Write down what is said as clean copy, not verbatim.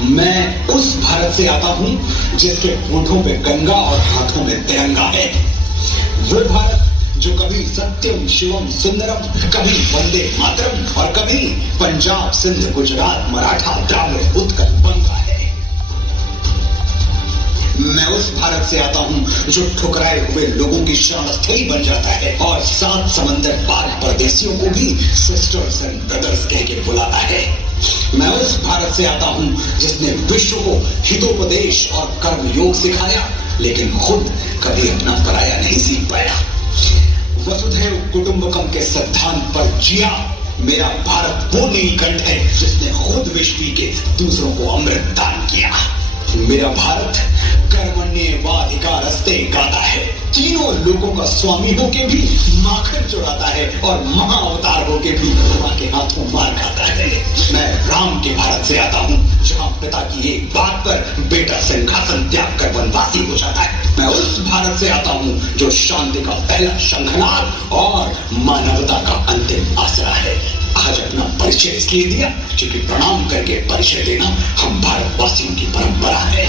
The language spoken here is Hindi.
मैं उस भारत से आता हूं जिसके होठों पे गंगा और हाथों में तिरंगा है। वो भारत जो कभी सत्यम शिवम सुंदरम, कभी वंदे मातरम और कभी पंजाब सिंध गुजरात मराठा द्राविड़ उत्कल बंगा है। मैं उस भारत से आता हूं जो ठुकराए हुए लोगों की श्रमस्थली बन जाता है और 7 समंदर पार परदेशियों को भी सिस्टर्स एंड ब्रदर्स कह के बुलाता है। मैं उस भारत से आता हूं जिसने विश्व को हितोपदेश और कर्म योग सिखाया, लेकिन खुद कभी अपना पराया नहीं सीख पाया। वसुधैव कुटुंबकम के सिद्धांत पर जिया मेरा भारत वो नीलकंठ है जिसने खुद विष पी के दूसरों को अमृत दान किया। मेरा भारत कर्मण्येवाधिकारस्ते गाता है, तीनों लोगों का स्वामी होके भी माखन चुराता है और महाअवतार होके भी मां के हाथों मार खाता है। मैं राम के भारत से आता हूँ जहाँ पिता की एक बात पर बेटा सिंहासन त्याग कर वनवासी हो जाता है। मैं उस भारत से आता हूँ जो शांति का पहला शंखनाद और मानवता का अंतिम आसरा है। आज अपना परिचय इसलिए दिया क्योंकि प्रणाम करके परिचय देना हम भारतवासियों की परंपरा है।